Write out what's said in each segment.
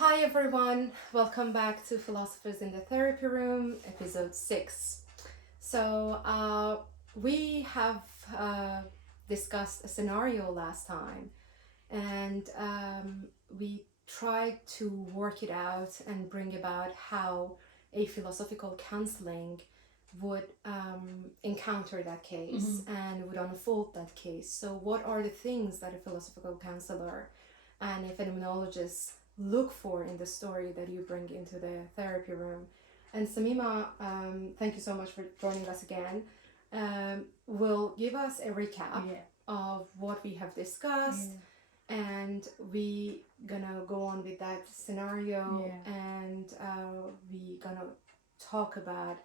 Hi everyone, welcome back to Philosophers in the Therapy Room, episode 6. We have uh, discussed a scenario last time, and we tried to work it out and bring about how a philosophical counseling would encounter that case and would unfold that case. So, what are the things that a philosophical counselor and a phenomenologist look for in the story that you bring into the therapy room? And Samima, thank you so much for joining us again. Will give us a recap of what we have discussed, and we gonna go on with that scenario, and we gonna talk about,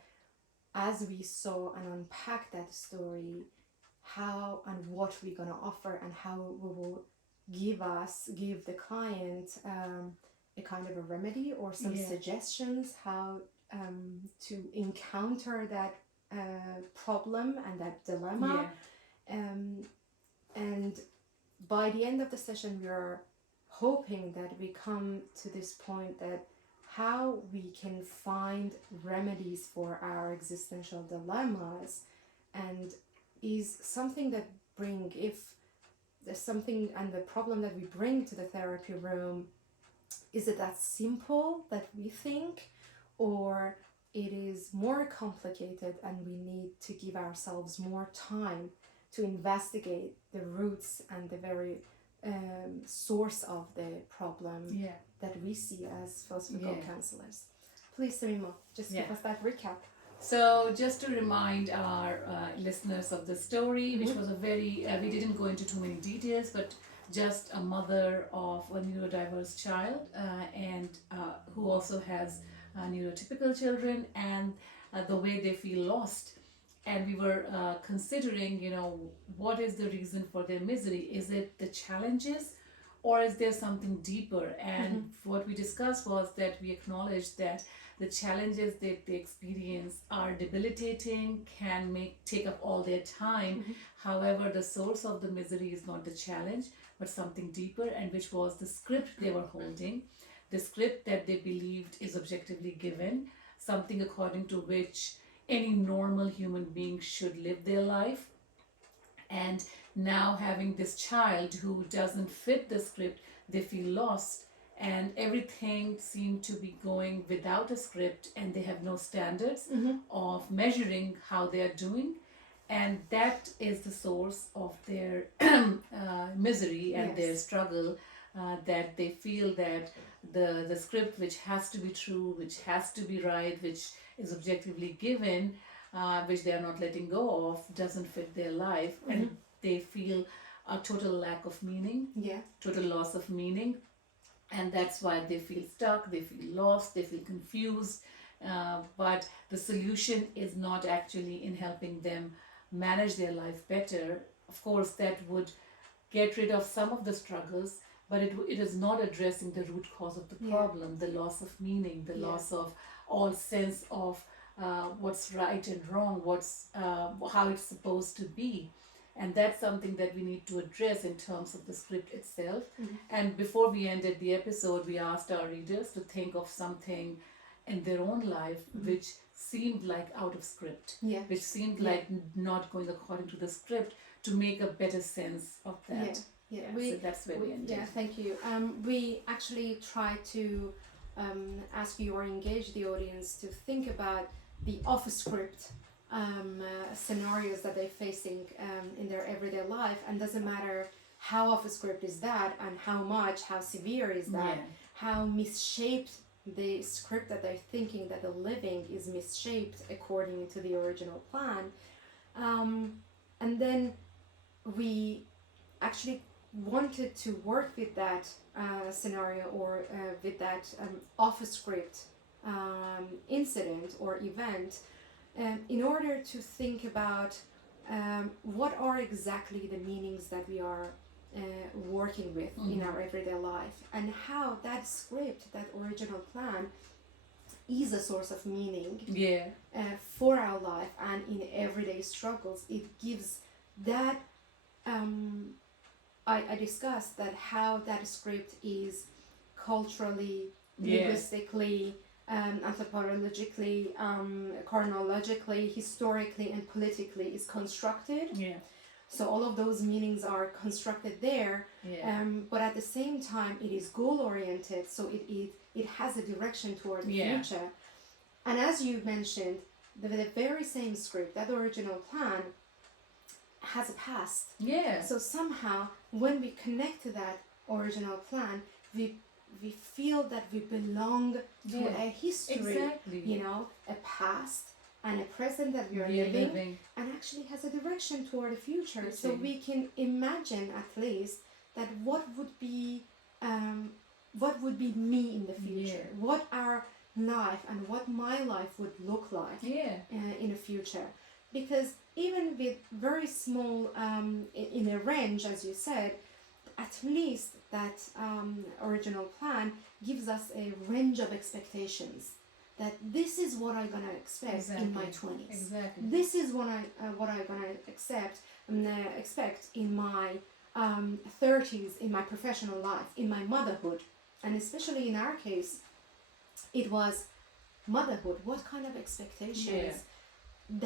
as we saw and unpack that story, how and what we're gonna offer and how we will give the client a kind of a remedy or some suggestions how to encounter that problem and that dilemma. And by the end of the session, we are hoping that we come to this point that how we can find remedies for our existential dilemmas, and is something that bring, if there's something and the problem that we bring to the therapy room, is it that simple that we think, or it is more complicated and we need to give ourselves more time to investigate the roots and the very source of the problem that we see as philosophical counselors. Please, Sarima, just give us that recap. So, just to remind our listeners of the story, which was a very, we didn't go into too many details, but just a mother of a neurodiverse child and who also has neurotypical children, and the way they feel lost. And we were considering, what is the reason for their misery? Is it the challenges, or is there something deeper? And what we discussed was that we acknowledged that the challenges that they experience are debilitating, can take up all their time. However, the source of the misery is not the challenge, but something deeper, and which was the script they were holding, the script that they believed is objectively given, something according to which any normal human being should live their life. And now, having this child who doesn't fit the script, they feel lost, and everything seemed to be going without a script, and they have no standards of measuring how they are doing. And that is the source of their misery and their struggle, that they feel that the script, which has to be true, which has to be right, which is objectively given, which they are not letting go of, doesn't fit their life. And they feel a total lack of meaning, total loss of meaning. And that's why they feel stuck, they feel lost, they feel confused. But the solution is not actually in helping them manage their life better. Of course, that would get rid of some of the struggles, but it is not addressing the root cause of the problem, the loss of meaning, the loss of all sense of what's right and wrong, what's how it's supposed to be. And that's something that we need to address in terms of the script itself. And before we ended the episode, we asked our readers to think of something in their own life which seemed like out of script, which seemed like not going according to the script, to make a better sense of that. So that's where we ended. Yeah, thank you. We actually try to ask you or engage the audience to think about the off-script scenarios that they're facing in their everyday life, and doesn't matter how off a script is that, and how much, how severe is that, how misshaped the script that they're thinking that they're living is misshaped according to the original plan. And then we actually wanted to work with that scenario, or with that off a script incident or event, in order to think about what are exactly the meanings that we are working with in our everyday life, and how that script, that original plan, is a source of meaning for our life and in everyday struggles. It gives that I discussed that how that script is culturally linguistically, anthropologically, chronologically, historically, and politically is constructed. Yeah. So all of those meanings are constructed there. Yeah. But at the same time, it is goal oriented. So it has a direction toward the future. And as you mentioned, the very same script, that original plan, has a past. Yeah. So somehow, when we connect to that original plan, we feel that we belong to a history, exactly. a past and a present that we are living, and actually has a direction toward the future. So we can imagine at least that what would be me in the future, what our life and what my life would look like in the future. Because even with very small, in a range, as you said, at least that original plan gives us a range of expectations. That this is what I'm gonna expect in my 20s. Exactly. This is what I'm gonna expect in my 30s, in my professional life, in my motherhood, and especially in our case, it was motherhood. What kind of expectations? Yeah.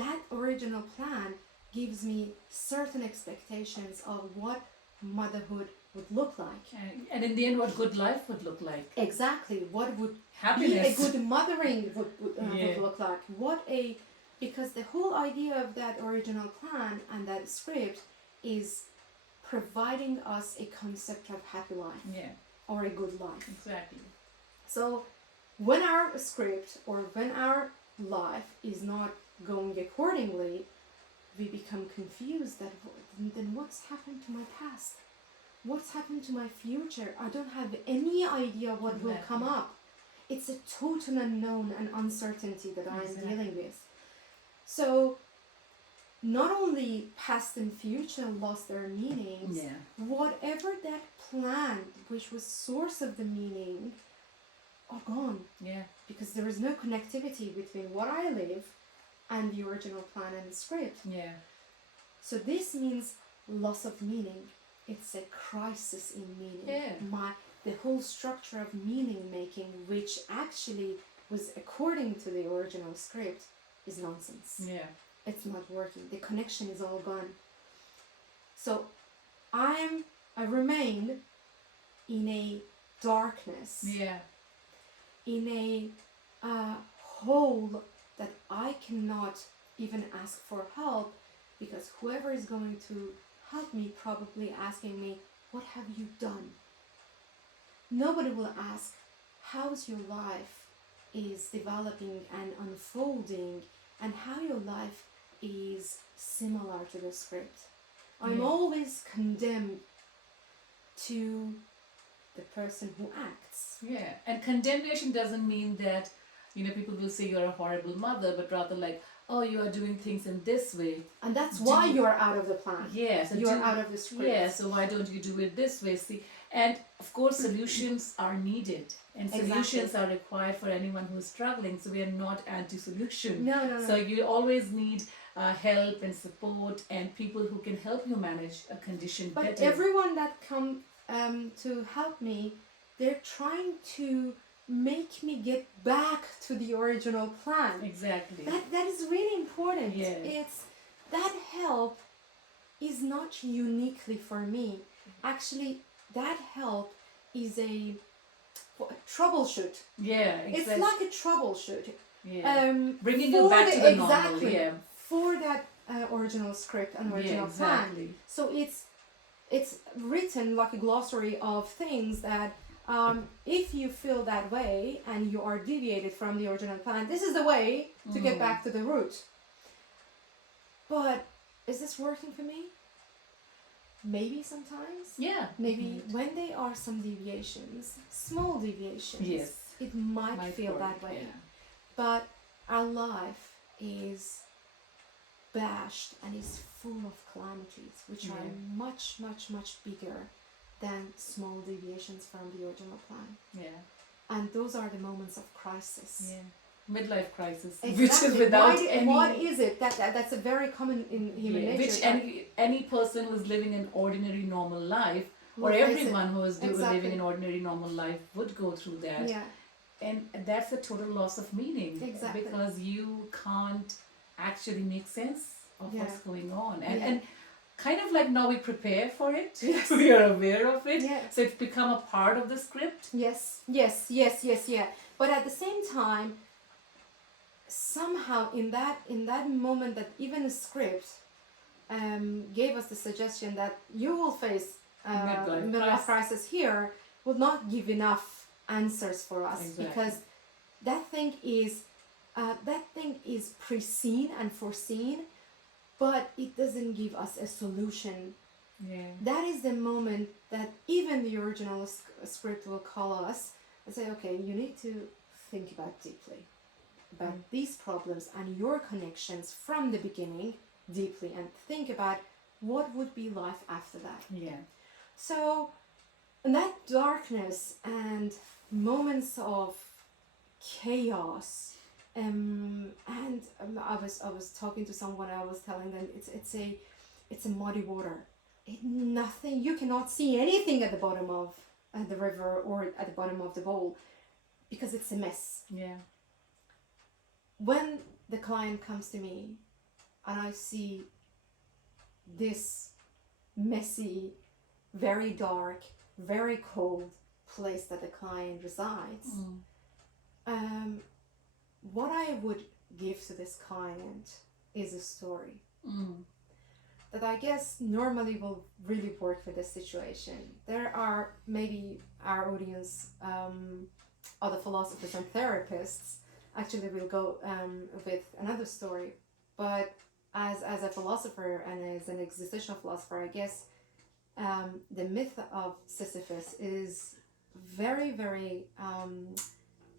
That original plan gives me certain expectations of what motherhood would look like. And in the end, what good life would look like. Exactly. What would Happiness. be a good mothering would look like. Because the whole idea of that original plan and that script is providing us a concept of happy life. Yeah. Or a good life. Exactly. So when our script or when our life is not going accordingly, we become confused that then what's happened to my past? What's happened to my future? I don't have any idea what will come up. It's a total unknown and uncertainty that I'm dealing with. So not only past and future lost their meanings, whatever that plan which was source of the meaning are gone. Yeah. Because there is no connectivity between what I live and the original plan and the script. Yeah. So this means loss of meaning. It's a crisis in meaning. Yeah. The whole structure of meaning making, which actually was according to the original script, is nonsense. Yeah. It's not working. The connection is all gone. So I remain in a darkness. Yeah. In a hole that I cannot even ask for help, because whoever is going to help me probably asking me, what have you done? Nobody will ask, how's your life is developing and unfolding, and how your life is similar to the script. I'm always condemned to the person who acts. Yeah, and condemnation doesn't mean that, people will say you're a horrible mother, but rather like, oh, you are doing things in this way. And that's why you're out of the plan. Yes. You're out of the script. Yeah, so why don't you do it this way? See, and of course solutions are needed. And solutions are required for anyone who is struggling. So we are not anti-solution. No. So you always need help and support and people who can help you manage a condition better. But everyone that come to help me, they're trying to make me get back to the original plan. Exactly. That is really important. Yeah. It's that help is not uniquely for me. Actually, that help is a troubleshoot. Yeah, exactly. It's like a troubleshoot. Yeah. Bringing you back to the normal. Exactly. For that original script and original plan. So it's written like a glossary of things that if you feel that way and you are deviated from the original plan, this is the way to get back to the root. But is this working for me? Maybe sometimes. Yeah. Maybe when there are some deviations, small deviations, it might feel that way. Yeah. But our life is bashed and is full of calamities, which are much, much, much bigger than small deviations from the original plan. Yeah. And those are the moments of crisis. Yeah. Midlife crisis. Exactly. Which is without any... What is it? That's a very common in human nature. Which any person who is living an ordinary normal life, or everyone who is living an ordinary normal life would go through that. Yeah. And that's a total loss of meaning. Exactly. Because you can't actually make sense of Yeah. what's going on. And, Yeah. and kind of like now we prepare for it. Yes. We are aware of it. Yeah. So it's become a part of the script. Yes. Yeah. But at the same time, somehow in that moment that even a script gave us the suggestion that you will face midlife crisis here, would not give enough answers for us. Exactly. Because that thing is preseen and foreseen, but it doesn't give us a solution. Yeah. That is the moment that even the original script will call us and say, okay, you need to think about deeply about these problems and your connections from the beginning deeply, and think about what would be life after that. Yeah. So in that darkness and moments of chaos, I was talking to someone, I was telling them it's a muddy water. Nothing, you cannot see anything at the bottom of the river or at the bottom of the bowl, because it's a mess. Yeah. When the client comes to me and I see this messy, very dark, very cold place that the client resides, what I would give to this client is a story that I guess normally will really work for this situation. There are maybe our audience, other philosophers and therapists actually will go with another story, but as a philosopher and as an existential philosopher, I guess the myth of Sisyphus is very, very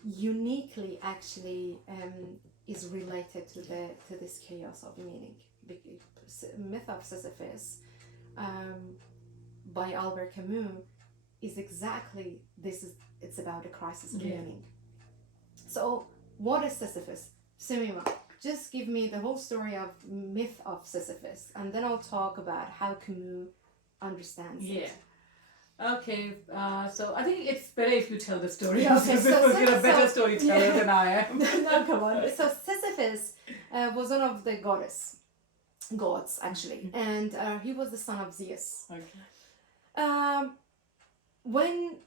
uniquely actually is related to this chaos of meaning. Myth of Sisyphus by Albert Camus is exactly this. It's about a crisis of meaning. So what is Sisyphus? Simima, just give me the whole story of myth of Sisyphus, and then I'll talk about how Camus understands it. Okay, so I think it's better if you tell the story. Yeah, okay, You're a better storyteller than I am. No, come on. So Sisyphus was one of the gods actually, and he was the son of Zeus. Okay. When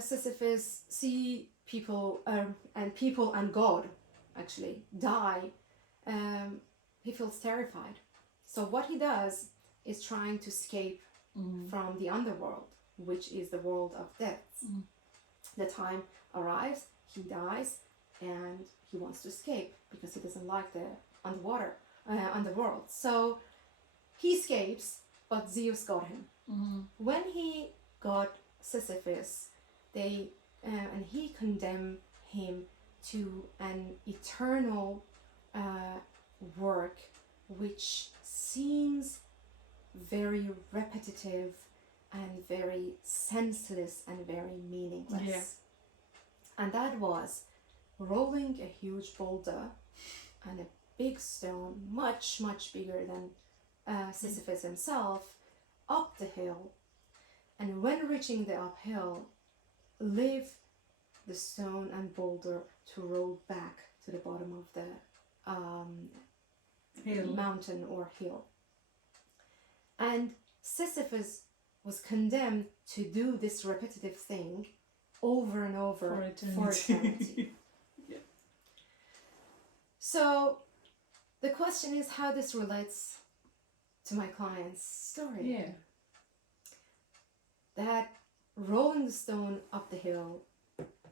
Sisyphus see people and God actually die, he feels terrified. So what he does is trying to escape from the underworld, which is the world of death. The time arrives, he dies, and he wants to escape because he doesn't like the underworld. So he escapes, but Zeus got him. When he got Sisyphus, and he condemned him to an eternal work which seems very repetitive and very senseless and very meaningless. And that was rolling a huge boulder and a big stone, much, much bigger than Sisyphus himself, up the hill. And when reaching the uphill, leave the stone and boulder to roll back to the bottom of the mountain or hill. And Sisyphus was condemned to do this repetitive thing over and over for eternity. So the question is how this relates to my client's story. That rolling the stone up the hill,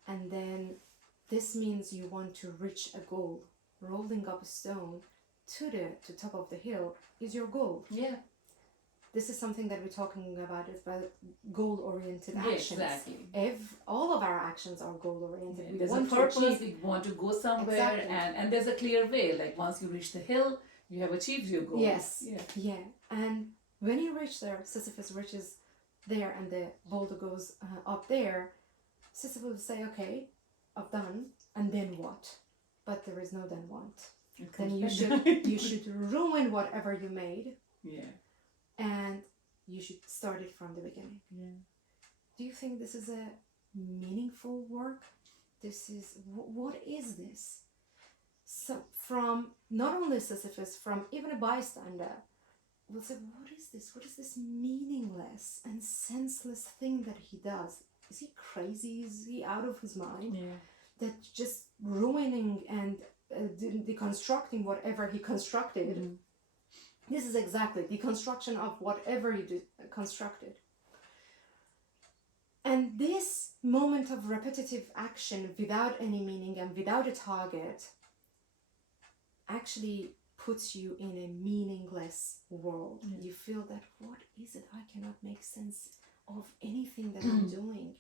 and then this means you want to reach a goal. Rolling up a stone to the top of the hill is your goal. This is something that we're talking about, is about goal-oriented actions. Exactly. All of our actions are goal-oriented. There's a purpose, we want to go somewhere, and there's a clear way. Like once you reach the hill, you have achieved your goal. Yes. And when you reach there, Sisyphus reaches there and the boulder goes up there, Sisyphus will say, okay, I've done, and then what? But there is no then what. Then you should ruin whatever you made. And you should start it from the beginning. Do you think this is a meaningful work this is, what is this? So from not only Sisyphus, from even a bystander, will say, what is this? What is this meaningless and senseless thing that he does? Is he crazy? Is he out of his mind? Yeah. That just ruining and deconstructing whatever he constructed. Mm-hmm. This is exactly deconstruction of whatever he constructed. And this moment of repetitive action without any meaning and without a target actually puts you in a meaningless world. Yeah. You feel that, what is it? I cannot make sense of anything that I'm doing.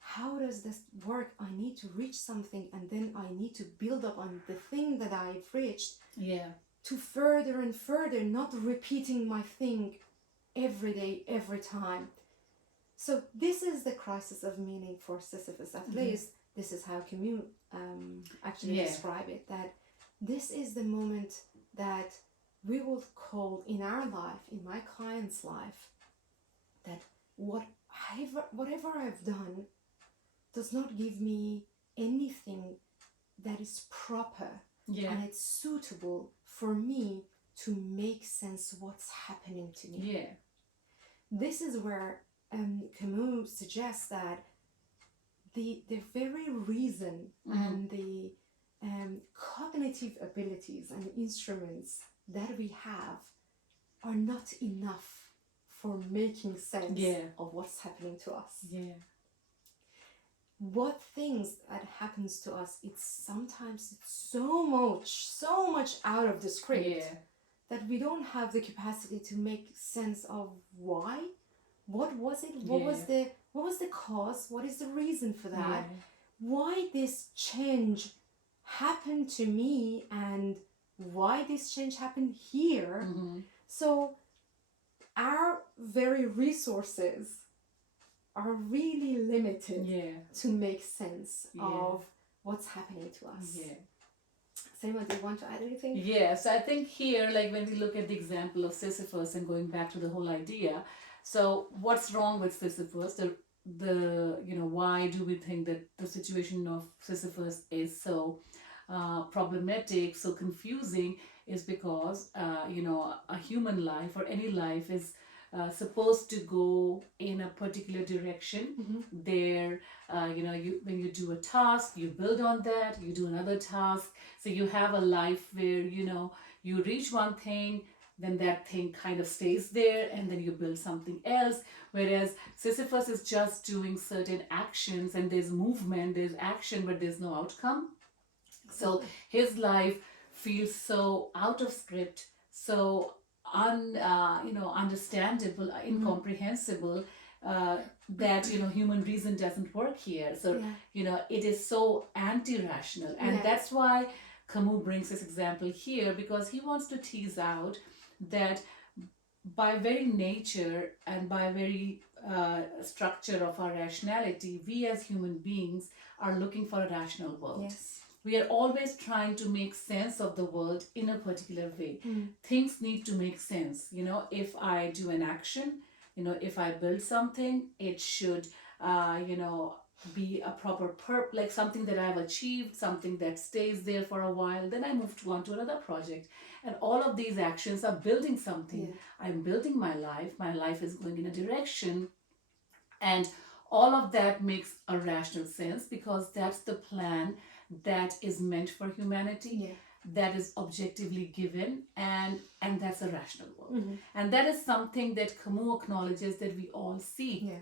How does this work? I need to reach something, and then I need to build up on the thing that I've reached. Yeah. To further and further, not repeating my thing every day, every time. So this is the crisis of meaning for Sisyphus. At least this is how Camus actually describe it. That this is the moment that we would call in our life, in my client's life, that whatever I've done does not give me anything that is proper and it's suitable for me to make sense what's happening to me. Yeah. This is where Camus suggests that the very reason and the cognitive abilities and instruments that we have are not enough for making sense of what's happening to us. Yeah. What things that happens to us, it's sometimes so much out of the script that we don't have the capacity to make sense of why. What was it? What was the cause? What is the reason for that? Why this change happened to me, and why this change happened here? So our very resources are really limited to make sense of what's happening to us. Simon, do you want to add anything? Yes, I think here, like when we look at the example of Sisyphus and going back to the whole idea, so what's wrong with Sisyphus? The why do we think that the situation of Sisyphus is so problematic, so confusing, is because a human life or any life is supposed to go in a particular direction. There, when you do a task, you build on that, you do another task. So you have a life where, you reach one thing, then that thing kind of stays there, and then you build something else. Whereas Sisyphus is just doing certain actions, and there's movement, there's action, but there's no outcome. So his life feels so out of script, so understandable, incomprehensible, that human reason doesn't work here. So it is so anti-rational, and that's why Camus brings this example here, because he wants to tease out that by very nature and by very structure of our rationality, we as human beings are looking for a rational world. We are always trying to make sense of the world in a particular way. Things need to make sense. If I do an action, if I build something, it should, be a proper like something that I've achieved, something that stays there for a while. Then I move on to another project. And all of these actions are building something. I'm building my life. My life is going in a direction. And all of that makes a rational sense, because that's the plan that is meant for humanity, that is objectively given, and that's a rational world. And that is something that Camus acknowledges that we all see.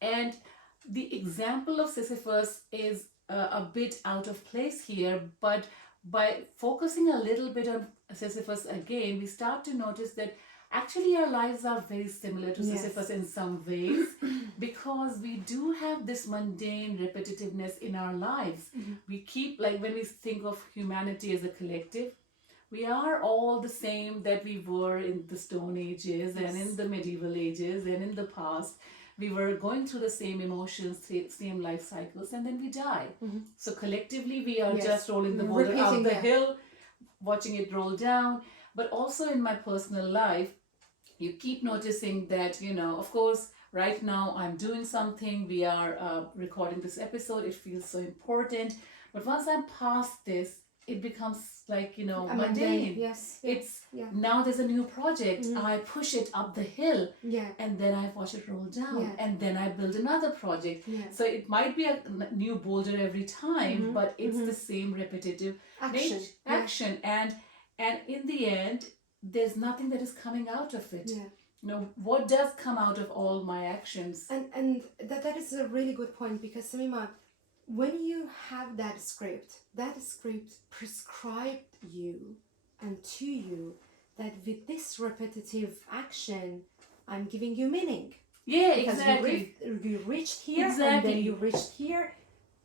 And the example of Sisyphus is a bit out of place here, but by focusing a little bit on Sisyphus again, we start to notice that actually our lives are very similar to Sisyphus in some ways, because we do have this mundane repetitiveness in our lives. We keep, like when we think of humanity as a collective, we are all the same that we were in the Stone Ages and in the medieval ages and in the past. We were going through the same emotions, same life cycles, and then we die. So collectively, we are just rolling the boulder out the hill, watching it roll down. But also in my personal life, you keep noticing that, of course, right now I'm doing something, we are recording this episode, it feels so important. But once I'm past this, it becomes like, A mundane. Yes. Yeah. It's Yeah. now there's a new project, I push it up the hill, Yeah. and then I watch it roll down, Yeah. and then I build another project. Yeah. So it might be a new boulder every time, but it's the same repetitive Action. action. And in the end, there's nothing that is coming out of it. Yeah. What does come out of all my actions? And that is a really good point, because Samima, when you have that script prescribed you and to you that with this repetitive action, I'm giving you meaning. Yeah, Because exactly. you reached here, and Exactly. then you reached here.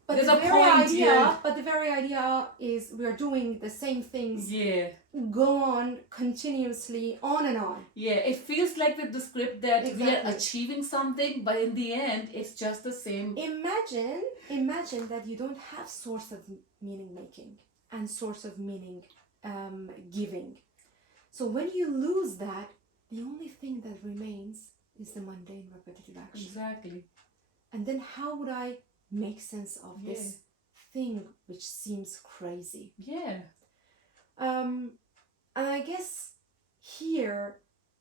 But There's the a very point idea, here. But the very idea is we are doing the same things. Yeah. Go on continuously, on and on. Yeah, it feels like with the script that we are Exactly. achieving something, but in the end, it's just the same. Imagine that you don't have source of meaning making and source of meaning giving. So when you lose that, the only thing that remains is the mundane repetitive action. Exactly. And then how would I make sense of this thing which seems crazy? Yeah. And I guess here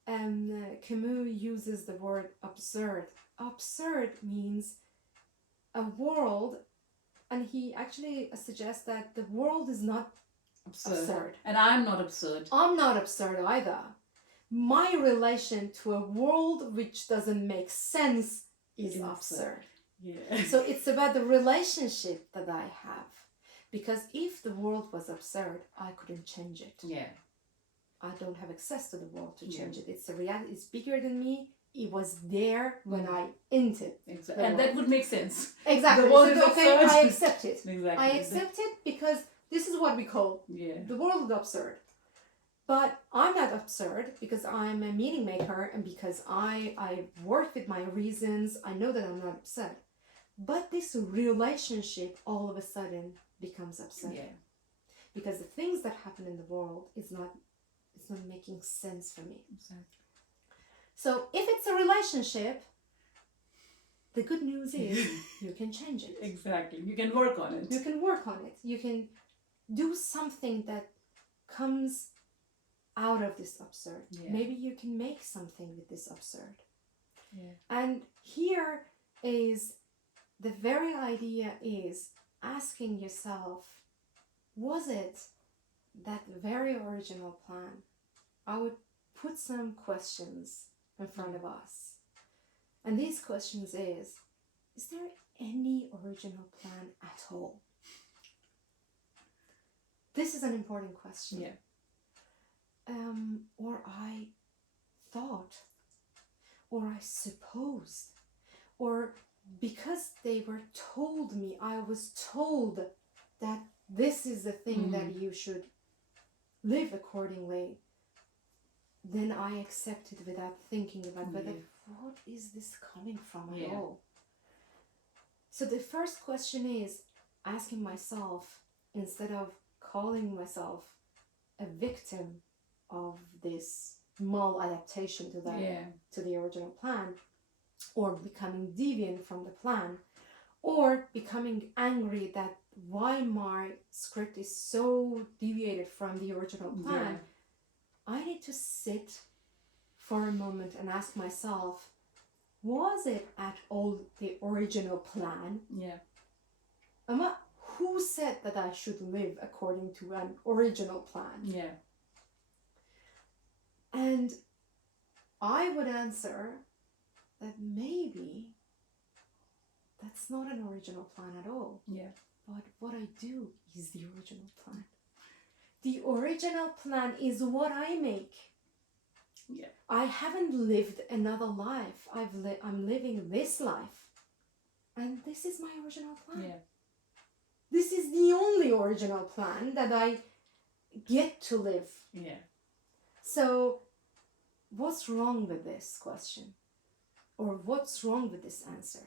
Camus uses the word absurd. Absurd means a world, and he actually suggests that the world is not absurd. And I'm not absurd. I'm not absurd either. My relation to a world which doesn't make sense is absurd. Yeah. So it's about the relationship that I have. Because if the world was absurd, I couldn't change it. Yeah. I don't have access to the world to change it. It's a reality. It's bigger than me. It was there when I entered. Exactly. And that would make sense. Exactly. The world So, is okay, absurd. I accept it. Exactly. I accept it because this is what we call the world is absurd. But I'm not absurd because I'm a meaning maker, and because I work with my reasons. I know that I'm not absurd. But this relationship all of a sudden becomes absurd. Yeah. Because the things that happen in the world it's not making sense for me. Exactly. So if it's a relationship, the good news is you can change it. Exactly. You can work on it. You can work on it. You can do something that comes out of this absurd. Yeah. Maybe you can make something with this absurd. Yeah. And here is the very idea is asking yourself, was it that very original plan? I would put some questions in front of us. And these questions is there any original plan at all? This is an important question. Yeah. Or I thought, or I supposed, or because they were told me, I was told that this is the thing that you should live accordingly, then I accept it without thinking about whether what is this coming from at all. So the first question is asking myself, instead of calling myself a victim of this maladaptation to to the original plan, or becoming deviant from the plan, or becoming angry that why my script is so deviated from the original plan, I need to sit for a moment and ask myself, was it at all the original plan? Yeah. Who said that I should live according to an original plan? Yeah. And I would answer that maybe that's not an original plan at all. Yeah. But what I do is the original plan. The original plan is what I make. Yeah. I haven't lived another life. I'm living this life. And this is my original plan. Yeah. This is the only original plan that I get to live. Yeah. So, what's wrong with this question? Or what's wrong with this answer?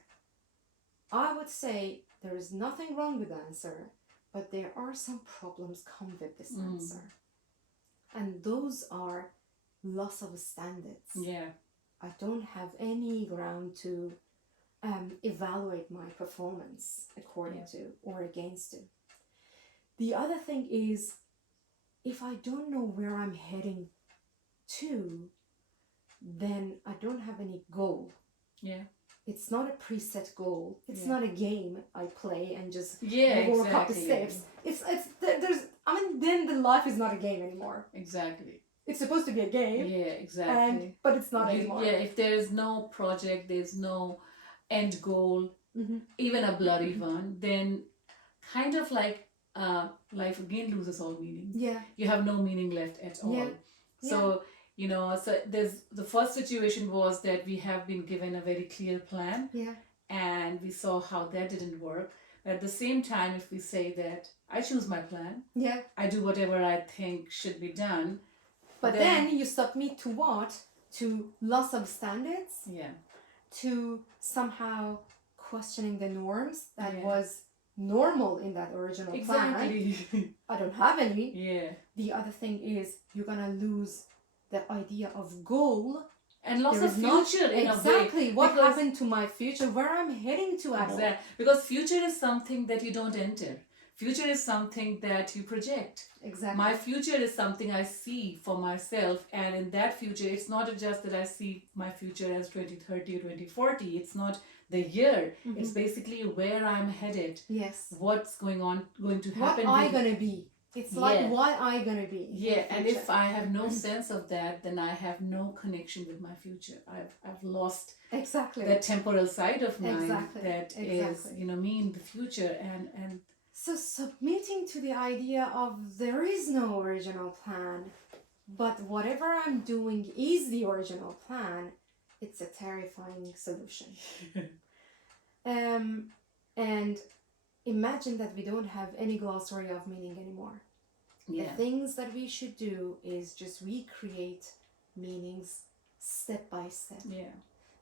I would say there is nothing wrong with the answer, but there are some problems come with this answer. And those are loss of standards. Yeah. I don't have any ground to evaluate my performance according to or against it. The other thing is, if I don't know where I'm heading to, then I don't have any goal. Yeah. It's not a preset goal. It's Yeah. not a game I play and just Yeah, walk up the exactly. steps. Then the life is not a game anymore. Exactly. It's supposed to be a game. Yeah, exactly. But it's not anymore. Yeah, if there is no project, there's no end goal, even a blurry one, then kind of like life again loses all meaning. Yeah. You have no meaning left at all. Yeah. So, so there's the first situation was that we have been given a very clear plan. Yeah. And we saw how that didn't work. But at the same time, if we say that I choose my plan, Yeah. I do whatever I think should be done. But then you submit to what? To loss of standards? Yeah. To somehow questioning the norms that Yeah. was normal in that original plan. Exactly. I don't have any. Yeah. The other thing is you're gonna lose the idea of goal. And loss There of is not- future in a way. Exactly. What because- happened to my future? Where I'm heading to at all? Exactly. Because future is something that you don't enter. Future is something that you project. Exactly. My future is something I see for myself, and in that future, it's not just that I see my future as 2030 or 2040. It's not the year. It's basically where I'm headed. Yes. What's going to What happen. I gonna be? It's like Yeah. what I gonna be. in Yeah, the and future. if I have no sense of that, then I have no connection with my future. I've lost Exactly. that temporal side of mine Exactly. that Exactly. is, me in the future, and So submitting to the idea of there is no original plan, but whatever I'm doing is the original plan, it's a terrifying solution. And imagine that we don't have any glossary of meaning anymore. yeah, The things that we should do is just recreate meanings step by step. yeah,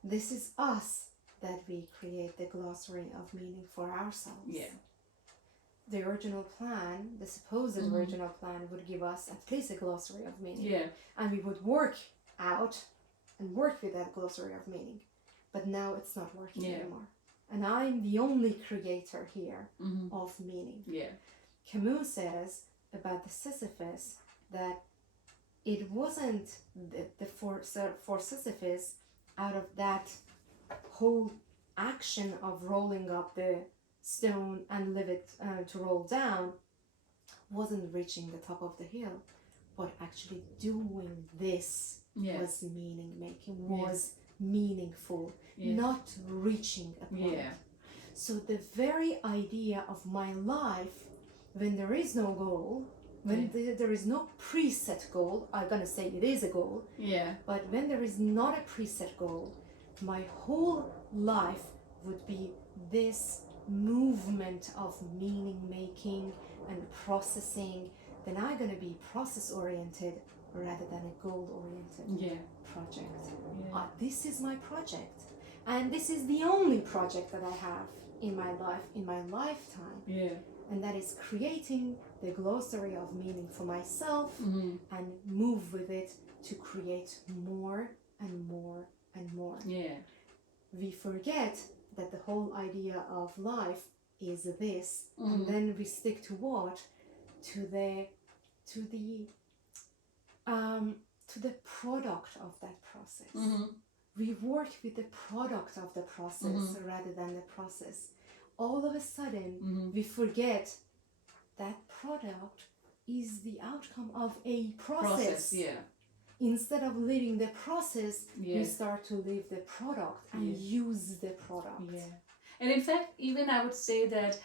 This is us that we create the glossary of meaning for ourselves. yeah, The original plan, the supposed original plan, would give us at least a glossary of meaning. yeah, And we would work out and work with that glossary of meaning. But now it's not working Yeah. anymore. And I'm the only creator here mm-hmm. of meaning. yeah, Camus says about the Sisyphus that it wasn't for Sisyphus, out of that whole action of rolling up the stone and leave it to roll down, wasn't reaching the top of the hill, but actually doing this yeah, was meaning making, Yeah. was meaningful, yeah, not reaching a point. yeah, So the very idea of my life, when there is no goal, when there is no preset goal, I'm gonna say it is a goal, yeah, but when there is not a preset goal, my whole life would be this movement of meaning making and processing. Then I'm gonna be process oriented rather than a goal oriented yeah, project. yeah, This is my project, and this is the only project that I have in my life, in my lifetime, yeah, and that is creating the glossary of meaning for myself mm-hmm. and move with it to create more and more and more. yeah, We forget that the whole idea of life is this, Mhm. and then we stick to what? To the product of that process. mm-hmm. We work with the product of the process rather than the process. All of a sudden, Mm-hmm. we forget that product is the outcome of a process. yeah, Instead of living the process, yeah. we start to live the product and use the product. Yeah. And in fact, even I would say that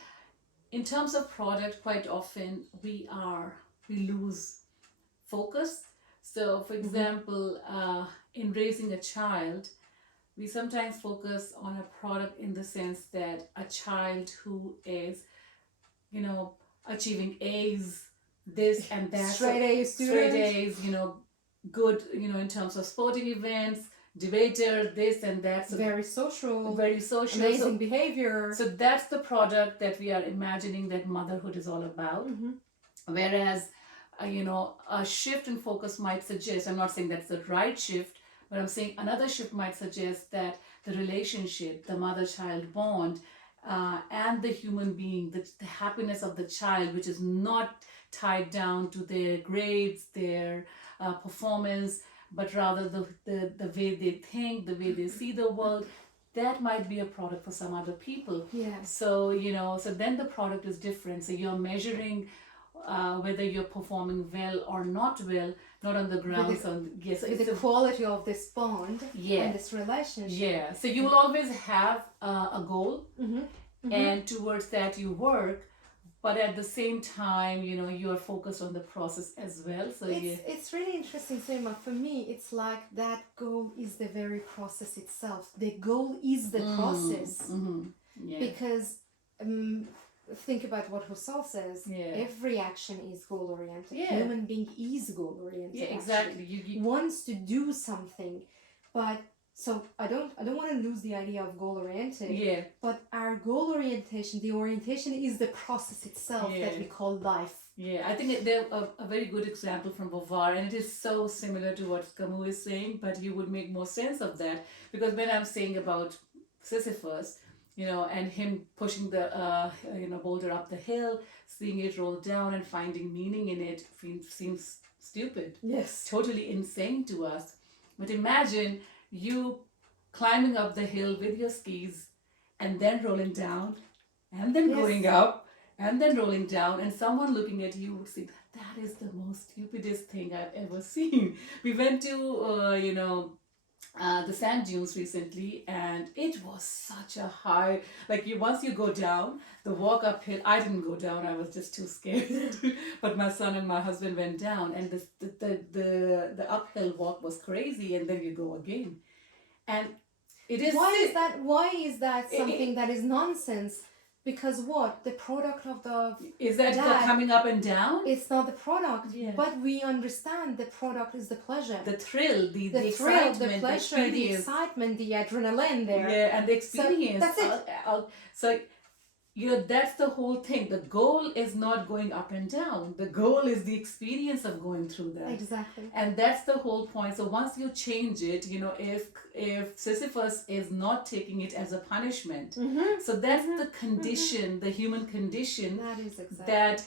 in terms of product, quite often we lose focus. So, for example, in raising a child, we sometimes focus on a product in the sense that a child who is, achieving A's, this and that. Straight A student. Straight A's, good, in terms of sporting events, debater, this and that. So Very social, very social. amazing behavior. So that's the product that we are imagining that motherhood is all about. Mhm. Whereas, a shift in focus might suggest, I'm not saying that's the right shift, But I'm saying another shift might suggest that the relationship, the mother-child bond, and the human being, the happiness of the child, which is not tied down to their grades, their performance, but rather the way they think, the way they see the world, that might be a product for some other people. Yeah. So, so then the product is different. So you're measuring whether you're performing well or not well, not on the grounds on yes, with it's the quality of this bond Yeah. and this relationship. Yeah. So you will always have a goal, and towards that you work, but at the same time, you are focused on the process as well. So It's really interesting, Seema. For me, it's like that goal is the very process itself. The goal is the process. Yeah. Because think about what Husserl says. Yeah. Every action is goal oriented. Yeah. Human being is goal oriented. Yeah, exactly. You wants to do something, but so I don't want to lose the idea of goal oriented. Yeah. But our goal orientation, the orientation is the process itself that we call life. Yeah, I think they're a very good example from Beauvoir, and it is so similar to what Camus is saying, but you would make more sense of that, because when I'm saying about Sisyphus, and him pushing the boulder up the hill, seeing it roll down and finding meaning in it seems stupid. Yes. Totally insane to us. But imagine you climbing up the hill with your skis and then rolling down and then going up and then rolling down, and someone looking at you would say that is the most stupidest thing I've ever seen. We went to the sand dunes recently, and it was such a high, like once you go down the walk uphill. I didn't go down, I was just too scared. But my son and my husband went down, and the uphill walk was crazy, and then you go again, and it is why is that something that is nonsense? Because what? The product of the... Is that the coming up and down? It's not the product, but we understand the product is the pleasure. The thrill, the thrill, excitement, the pleasure, the excitement, the adrenaline there. Yeah, and the experience. So that's it. So, that's the whole thing. The goal is not going up and down. The goal is the experience of going through that. Exactly. And that's the whole point. So once you change it, if Sisyphus is not taking it as a punishment, so that's the condition, the human condition, that is exactly.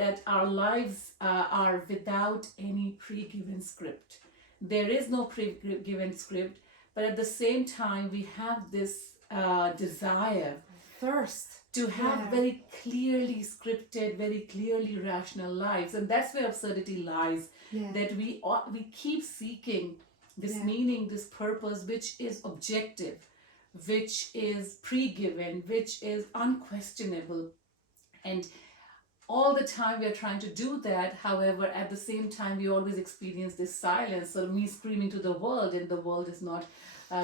that our lives are without any pre-given script. There is no pre-given script, but at the same time we have this desire, thirst to have very clearly scripted, very clearly rational lives, and that's where absurdity lies. That we keep seeking this meaning, this purpose, which is objective, which is pre-given, which is unquestionable, and all the time we are trying to do that. However, at the same time we always experience this silence, or me screaming to the world and the world is not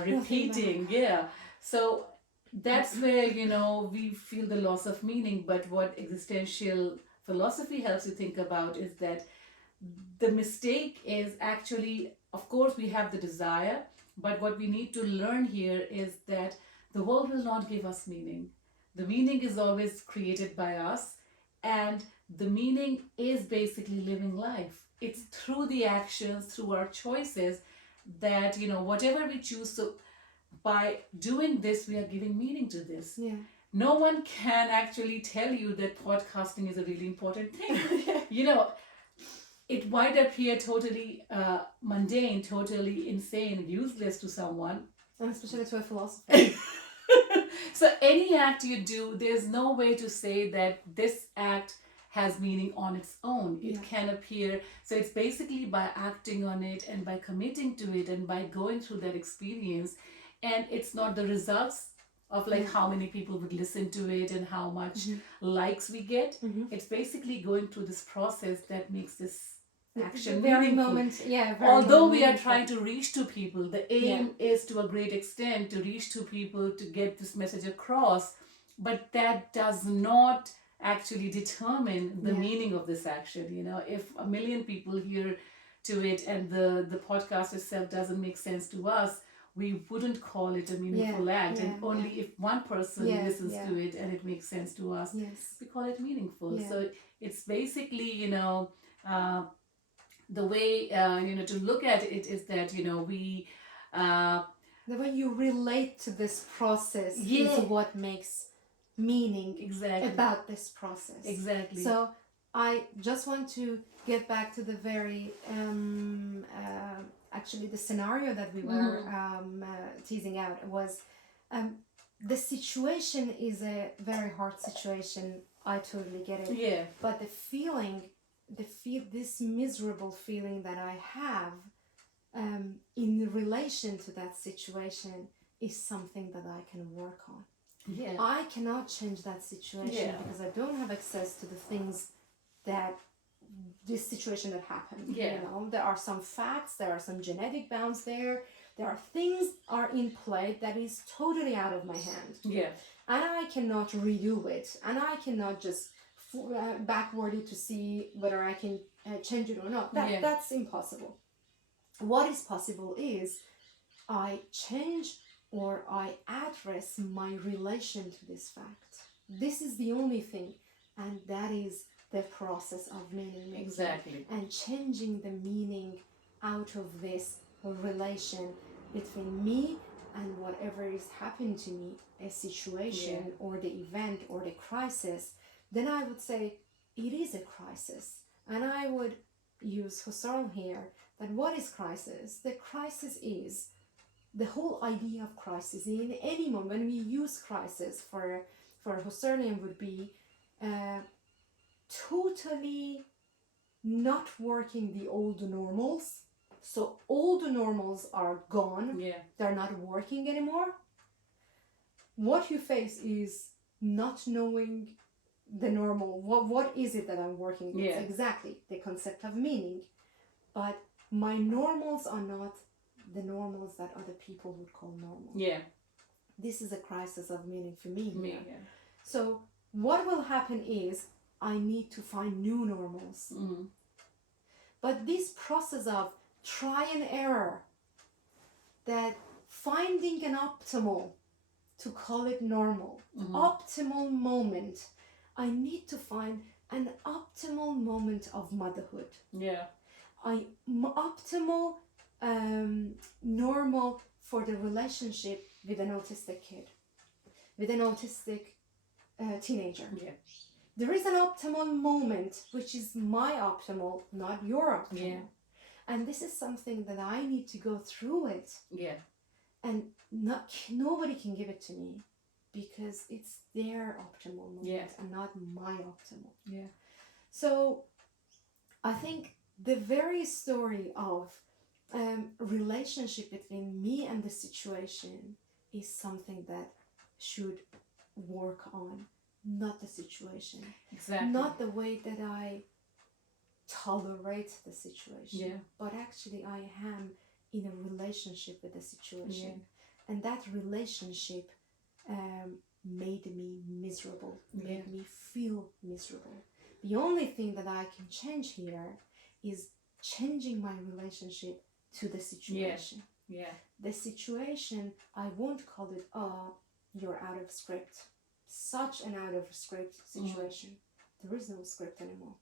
repeating. So that's where we feel the loss of meaning. But what existential philosophy helps you think about is that the mistake is actually, of course we have the desire, but what we need to learn here is that the world will not give us meaning. The meaning is always created by us, and the meaning is basically living life. It's through the actions, through our choices, that whatever we choose. So by doing this, we are giving meaning to this. No one can actually tell you that podcasting is a really important thing. It might appear totally mundane, totally insane, useless to someone, and especially to a philosopher. So any act you do, there's no way to say that this act has meaning on its own. It can appear, so it's basically by acting on it and by committing to it and by going through that experience. And it's not the results of how many people would listen to it and how much likes we get. It's basically going through this process that makes this action very meaningful. Moment, although we are trying to reach to people, the aim is to a great extent to reach to people, to get this message across, but that does not actually determine the meaning of this action. If 1 million people hear to it and the podcast itself doesn't make sense to us, we wouldn't call it a meaningful act. And only if one person listens to it and it makes sense to us, we call it meaningful. So it's basically the way to look at it is that we The way you relate to this process Yeah. is what makes meaning Exactly. about this process. Exactly. So I just want to get back to the very actually the scenario that we were teasing out was the situation is a very hard situation. I totally get it. Yeah. But the feeling, this miserable feeling that I have in relation to that situation is something that I can work on. Yeah. I cannot change that situation Yeah. because I don't have access to the things that this situation that happened. Yeah. You know, there are some facts, there are some genetic bounds there are things are in play that is totally out of my hand. Yeah. And I cannot redo it, and I cannot just backward it to see whether I can change it or not. That's impossible. What is possible is I change or I address my relation to this fact. This is the only thing, and that is the process of meaning making. Exactly. And changing the meaning out of this relation between me and whatever is happening to me, a situation or the event or the crisis, then I would say it is a crisis. And I would use Husserl here, that what is crisis? The crisis is the whole idea of crisis. In any moment, when we use crisis for Husserlian would be totally not working the old normals. So all the normals are gone. Yeah. They're not working anymore. What you face is not knowing the normal. What is it that I'm working with? Yeah. Exactly. The concept of meaning. But my normals are not the normals that other people would call normal. Yeah. This is a crisis of meaning for me. Yeah. So what will happen is I need to find new normals. Mm-hmm. But this process of try and error, that finding an optimal, to call it normal, optimal moment, I need to find an optimal moment of motherhood. Yeah. Optimal, normal for the relationship with an autistic kid, with an autistic teenager. Yeah. There is an optimal moment, which is my optimal, not your optimal. Yeah. And this is something that I need to go through it. Yeah. And nobody can give it to me because it's their optimal moment and not my optimal. Yeah. So I think the very story of relationship between me and the situation is something that should work on, not the situation. Exactly. Not the way that I tolerate the situation, but actually I am in a relationship with the situation. And that relationship made me miserable, made me feel miserable. The only thing that I can change here is changing my relationship to the situation. Yeah. The situation, I won't call it, you're out of script. Such an out of script situation. There is no script anymore.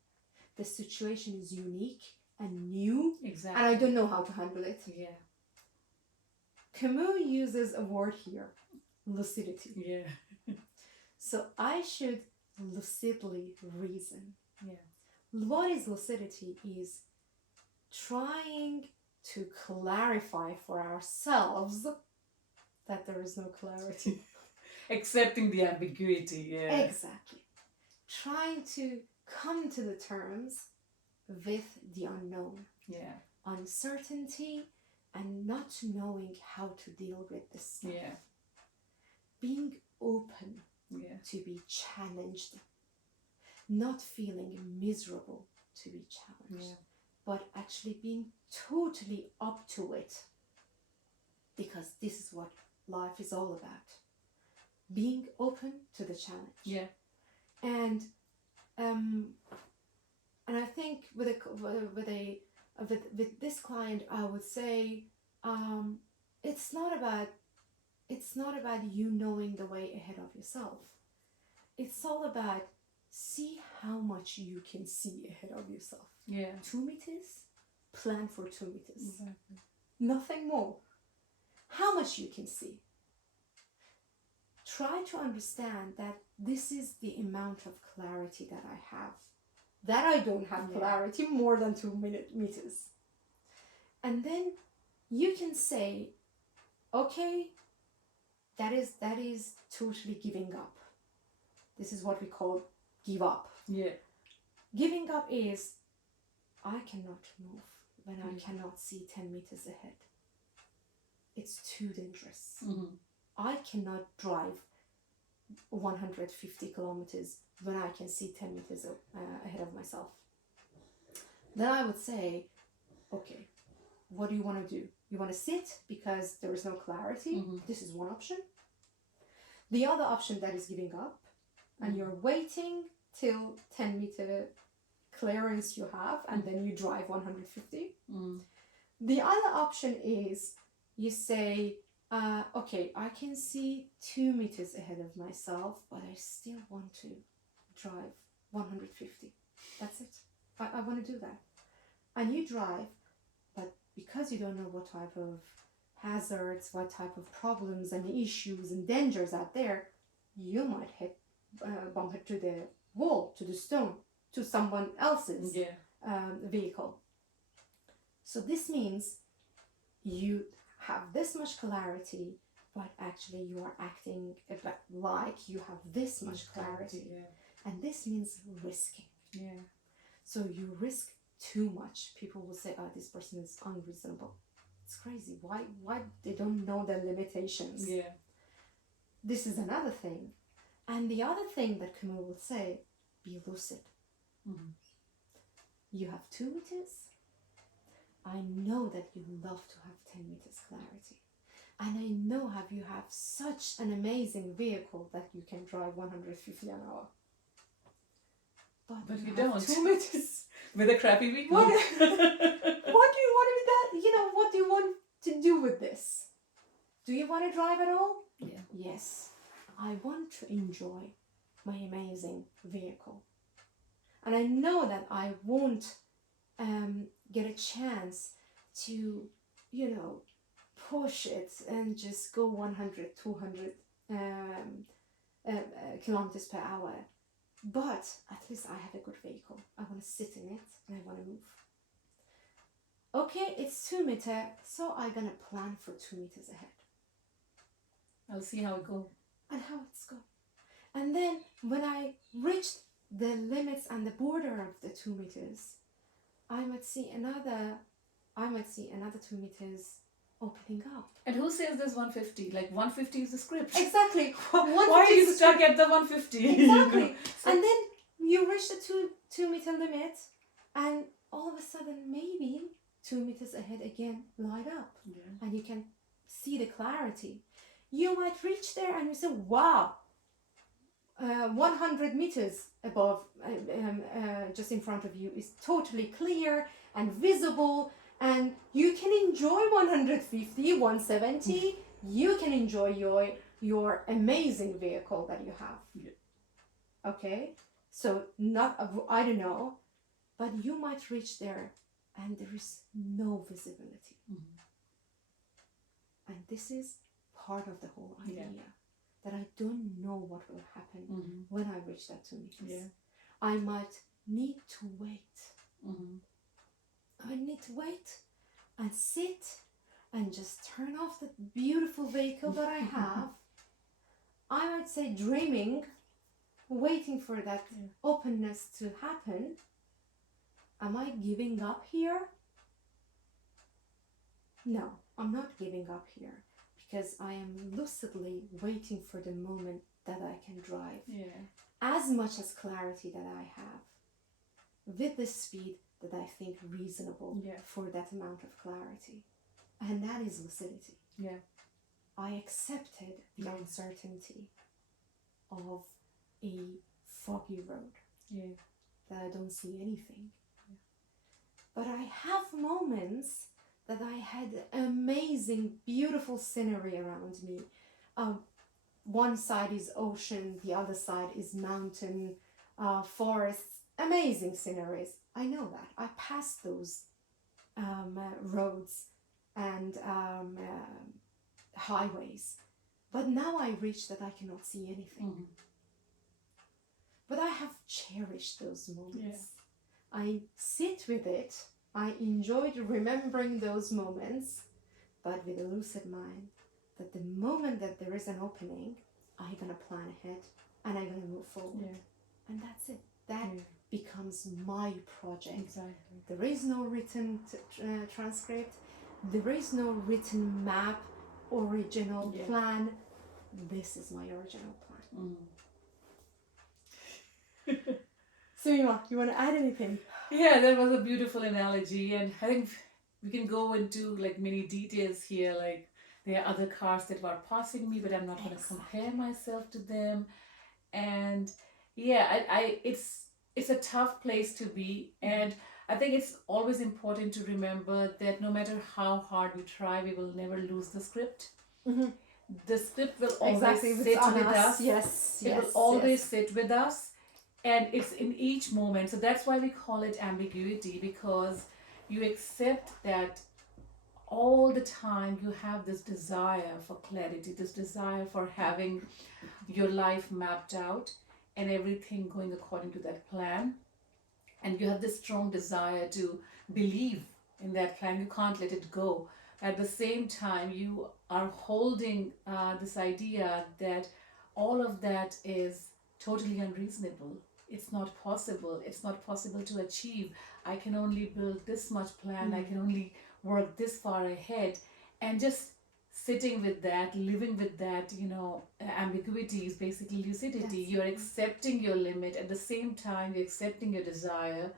The situation is unique and new. Exactly. And I don't know how to handle it. Yeah. Camus uses a word here, lucidity. Yeah. So I should lucidly reason. Yeah. What is lucidity is trying to clarify for ourselves that there is no clarity. Accepting the ambiguity, yeah. Exactly. Trying to come to the terms with the unknown. Yeah. Uncertainty and not knowing how to deal with this stuff. Yeah. Being open to be challenged. Not feeling miserable to be challenged. But actually being totally up to it. Because this is what life is all about. Being open to the challenge. Yeah. And I think with this client, I would say it's not about you knowing the way ahead of yourself. It's all about see how much you can see ahead of yourself. Yeah. 2 meters, plan for 2 meters. Exactly. Nothing more. how much you can see. Try to understand that this is the amount of clarity that I have. That I don't have clarity more than 2 meters. And then you can say, okay, that is totally giving up. This is what we call give up. Yeah. Giving up is, I cannot move when I cannot see 10 meters ahead. It's too dangerous. I cannot drive 150 kilometers when I can see 10 meters ahead of myself. Then I would say, okay, what do you want to do? You want to sit because there is no clarity? This is one option. The other option, that is giving up, and you're waiting till 10 meter clearance you have, and then you drive 150. The other option is you say, okay, I can see 2 meters ahead of myself, but I still want to drive 150. That's it. I want to do that. And you drive, but because you don't know what type of hazards, what type of problems and issues and dangers out there, you might bump it to the wall, to the stone, to someone else's vehicle. So this means you have this much clarity, but actually you are acting like you have this much clarity. And this means risking. So you risk too much. People will say, oh, this person is unreasonable. It's crazy. Why they don't know their limitations? This is another thing. And the other thing that Camus will say, be lucid. You have 2 meters. I know that you love to have 10 meters clarity. And I know you have such an amazing vehicle that you can drive 150 an hour. But you don't. 2 meters. With a crappy vehicle. What do you want with that? What do you want to do with this? Do you want to drive at all? Yes. I want to enjoy my amazing vehicle. And I know that I won't get a chance to, push it and just go 100, 200 kilometers per hour. But at least I have a good vehicle. I want to sit in it and I want to move. Okay, it's 2 meters, so I'm going to plan for 2 meters ahead. I'll see how it goes. And how it's going. And then when I reach the limits and the border of the 2 meters, I might see another 2 meters opening up. And who says there's 150? Like 150 is the script. Exactly. Why are you stuck at the 150? Exactly. And then you reach the 2 meter limit, and all of a sudden maybe 2 meters ahead again light up, and you can see the clarity. You might reach there and you say, wow, 100 meters above, just in front of you is totally clear and visible, and you can enjoy 150, 170. You can enjoy your amazing vehicle that you have. Okay? So I don't know, but you might reach there and there is no visibility. And this is part of the whole idea, that I don't know what will happen when I reach that 2 meters. I might need to wait. I need to wait and sit and just turn off the beautiful vehicle that I have. I might say dreaming, waiting for that openness to happen. Am I giving up here? No, I'm not giving up here, because I am lucidly waiting for the moment that I can drive as much as clarity that I have, with the speed that I think reasonable for that amount of clarity. And that is lucidity. I accepted the uncertainty of a foggy road, that I don't see anything. But I have moments that I had amazing, beautiful scenery around me. One side is ocean, the other side is mountain, forests, amazing sceneries. I know that. I passed those roads and highways. But now I reach that I cannot see anything. But I have cherished those moments. I sit with it. I enjoyed remembering those moments, but with a lucid mind, that the moment that there is an opening, I'm gonna plan ahead and I'm gonna move forward. And that's it. That becomes my project. Exactly. There is no written transcript. There is no written map, original plan. This is my original plan. Sima, you want to add anything? Yeah, that was a beautiful analogy, and I think we can go into like many details here. Like there are other cars that were passing me, but I'm not going to compare myself to them. And yeah, it's a tough place to be, and I think it's always important to remember that no matter how hard we try, we will never lose the script. The script will always sit with us. Yes, it will always sit with us, and it's in each moment. So that's why we call it ambiguity, because you accept that all the time you have this desire for clarity, this desire for having your life mapped out and everything going according to that plan. And you have this strong desire to believe in that plan. You can't let it go. At the same time, you are holding this idea that all of that is totally unreasonable. It's not possible. It's not possible to achieve. I can only build this much plan. I can only work this far ahead. And just sitting with that, living with that, ambiguity is basically lucidity. You're accepting your limit. At the same time, you're accepting your desire.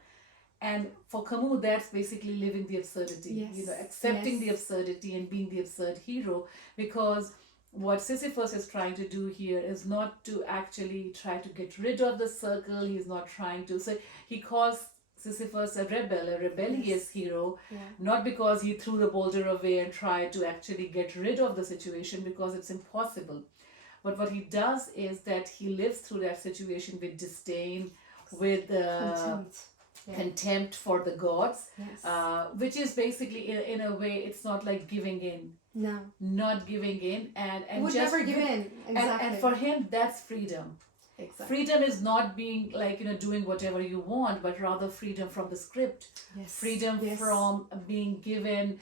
And for Camus, that's basically living the absurdity, accepting the absurdity and being the absurd hero. Because what Sisyphus is trying to do here is not to actually try to get rid of the circle. He's not trying to. So he calls Sisyphus a rebel, a rebellious hero, not because he threw the boulder away and tried to actually get rid of the situation, because it's impossible. But what he does is that he lives through that situation with disdain, with contempt for the gods, which is basically in a way, it's not like giving in. No. Not giving in, and would just never give in. Exactly. And for him, that's freedom. Exactly. Freedom is not being like, doing whatever you want, but rather freedom from the script. Freedom from being given,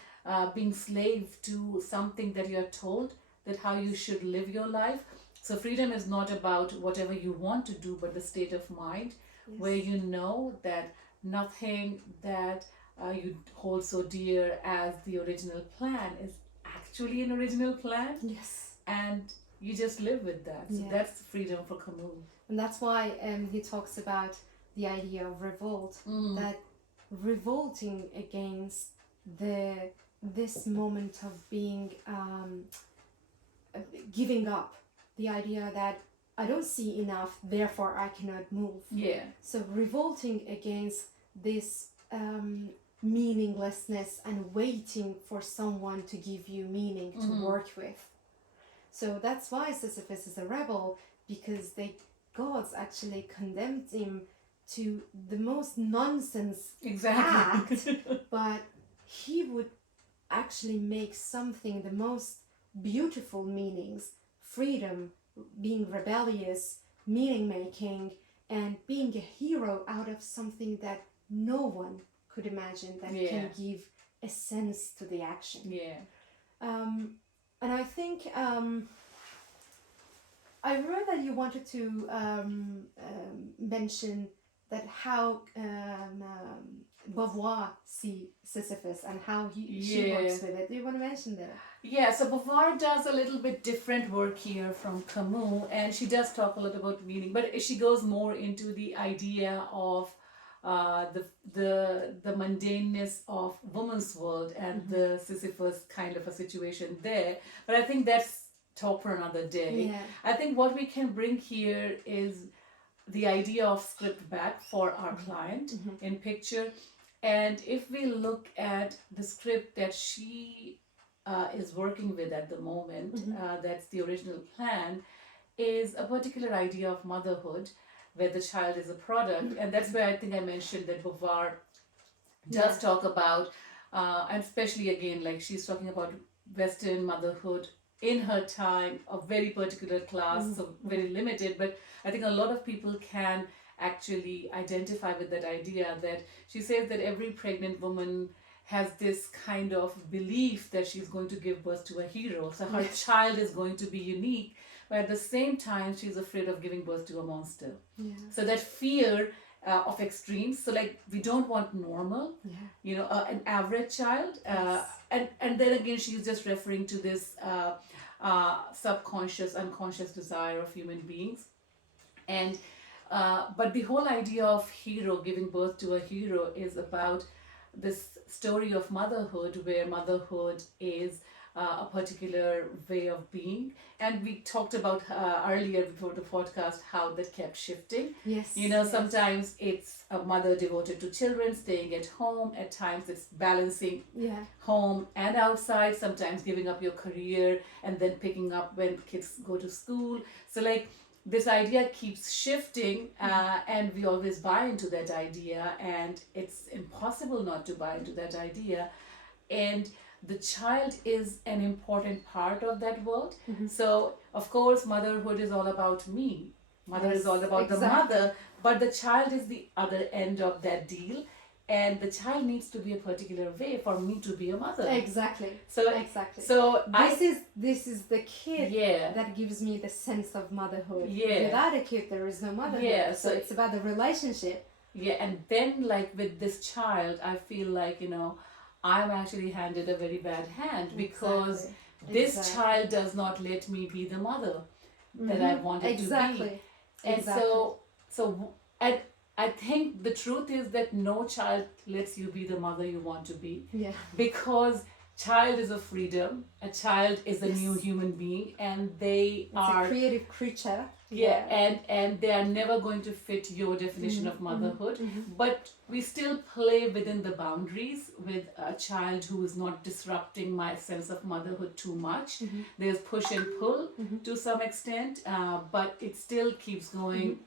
being slave to something that you're told that how you should live your life. So freedom is not about whatever you want to do, but the state of mind where you know that nothing that you hold so dear as the original plan is actually an original plan. And you just live with that. So that's freedom for Camus. And that's why he talks about the idea of revolt, that revolting against this moment of being giving up, the idea that I don't see enough, therefore I cannot move. So revolting against this meaninglessness and waiting for someone to give you meaning to work with. So that's why Sisyphus is a rebel, because the gods actually condemned him to the most nonsense act, but he would actually make something the most beautiful meanings: freedom, being rebellious, meaning making, and being a hero out of something that no one could imagine, that can give a sense to the action. And I think I remember that you wanted to mention that how Beauvoir sees Sisyphus and how she works with it. Do you want to mention that? So Beauvoir does a little bit different work here from Camus, and she does talk a lot about meaning, but she goes more into the idea of the mundaneness of woman's world and the Sisyphus kind of a situation there. But I think that's talk for another day. I think what we can bring here is the idea of script back for our client in picture. And if we look at the script that she is working with at the moment, that's the original plan, is a particular idea of motherhood, where the child is a product. And that's where I think I mentioned that Beauvoir does talk about, and especially again, like she's talking about Western motherhood in her time, a very particular class, so very limited. But I think a lot of people can actually identify with that idea, that she says that every pregnant woman has this kind of belief that she's going to give birth to a hero. So her child is going to be unique, but at the same time, she's afraid of giving birth to a monster. Yeah. So that fear of extremes. So like we don't want normal, Yeah. you know, an average child. And then again, she's just referring to this subconscious, unconscious desire of human beings. And but the whole idea of hero, giving birth to a hero, is about this story of motherhood, where motherhood is a particular way of being. And we talked about earlier before the podcast how that kept shifting. Yes. You know, yes. sometimes it's a mother devoted to children, staying at home. At times it's balancing Yeah. home and outside, sometimes giving up your career and then picking up when kids go to school. So like this idea keeps shifting, and we always buy into that idea, and it's impossible not to buy into that idea. And the child is an important part of that world. So of course motherhood is all about me, mother is all about the mother, but the child is the other end of that deal, and the child needs to be a particular way for me to be a mother. Exactly. So exactly. So this is the kid yeah, that gives me the sense of motherhood. Yeah. Without a kid, there is no motherhood. Yeah, So it's about the relationship. yeah. And then like with this child, I feel like, you know, I'm actually handed a very bad hand, because Exactly. this Exactly. child does not let me be the mother that I wanted to Exactly. be. And Exactly. so and I think the truth is that no child lets you be the mother you want to be, Yeah. because child is a freedom, a child is a Yes. new human being, and they It's are a creative creature. and they are never going to fit your definition of motherhood. But we still play within the boundaries with a child who is not disrupting my sense of motherhood too much. There's push and pull to some extent, but it still keeps going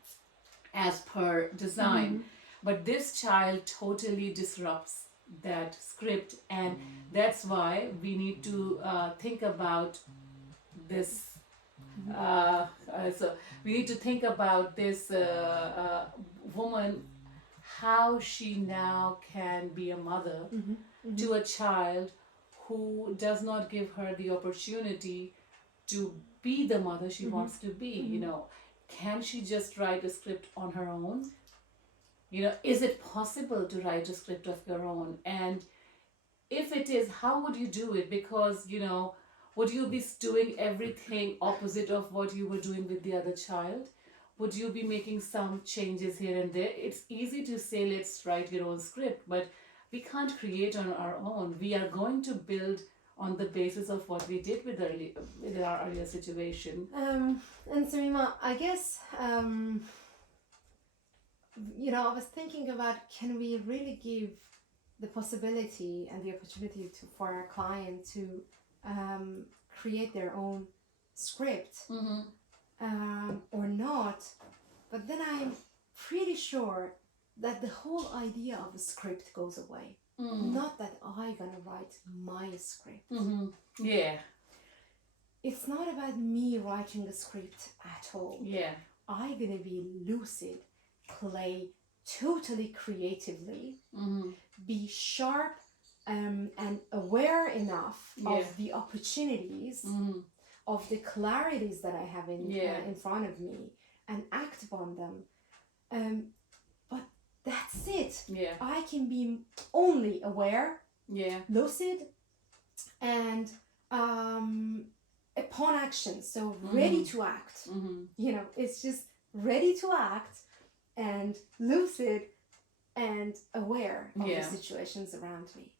as per design. But this child totally disrupts that script, and that's why we need to think about this. So we need to think about this woman, how she now can be a mother to a child who does not give her the opportunity to be the mother she wants to be. You know, can she just write a script on her own? You know, is it possible to write a script of your own? And if it is, how would you do it? Because, you know, would you be doing everything opposite of what you were doing with the other child? Would you be making some changes here and there? It's easy to say, let's write your own script, but we can't create on our own. We are going to build on the basis of what we did with our earlier situation. And Samima, I guess, you know, I was thinking about, can we really give the possibility and the opportunity for our client to create their own script or not? But then I'm pretty sure that the whole idea of a script goes away. Not that I'm gonna write my script. Yeah. It's not about me writing a script at all. Yeah. I'm gonna be lucid, play totally creatively, be sharp and aware enough of the opportunities, of the clarities that I have in front of me, and act upon them. But that's it. Yeah. I can be only aware, lucid, and upon action, so ready to act. You know, it's just ready to act and lucid and aware of the situations around me.